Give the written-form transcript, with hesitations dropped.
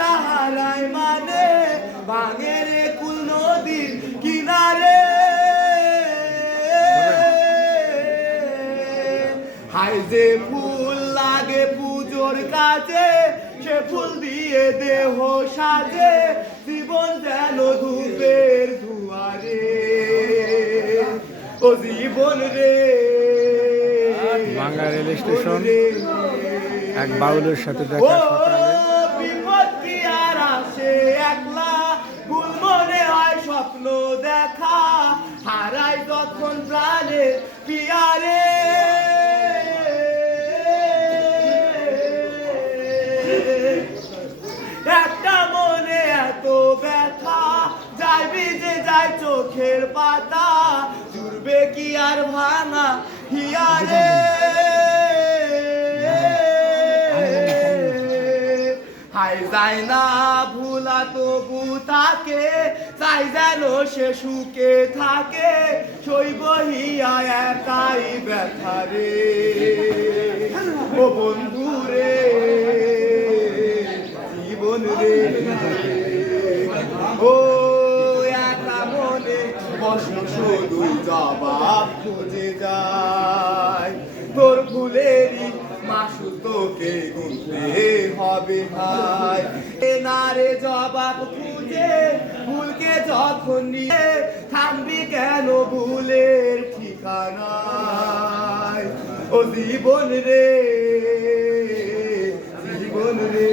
আশা হারায় মানে ভাঙে রে কুল নদীর কিনারে। হাই যে ফুল লাগে পুজোর কাজে, সে ফুল দিয়ে দেহ সাজে, জীবন যেন ধূপের দুয়ারে। ও জীবন রে ভাঙ্গা রেল স্টেশন, এক বাউলের সাথে দেখা সকালে। বিপত্তি আর আসে একলা, ভুল মনে হয় স্বপ্ন দেখা, হারাই তখন প্রাণে পিয়ারে। একটা মনে এত ব্যথা, যায় ভিজে যায় চোখের পাতা, জুড়বে কি আর ভাঙা হিয়ারে। হাই যায় না ভুলা তবু তাকে, চাই যেন সে সুখে থাকে, সইব হিয়া একাই ব্যথা রে। ও বন্ধু রে জীবন রে, ও একা মনে প্রশ্ন শুধু জবাব খুঁজে যায়, তোর ভুলেরই মাসুল তোকে গুনতে হবে ভাই। না রে জবাব খুঁজে ভুলকে যখন নিয়ে, থামবি কেন ভুলের ঠিকানায়। ও জীবন রে জীবন রে।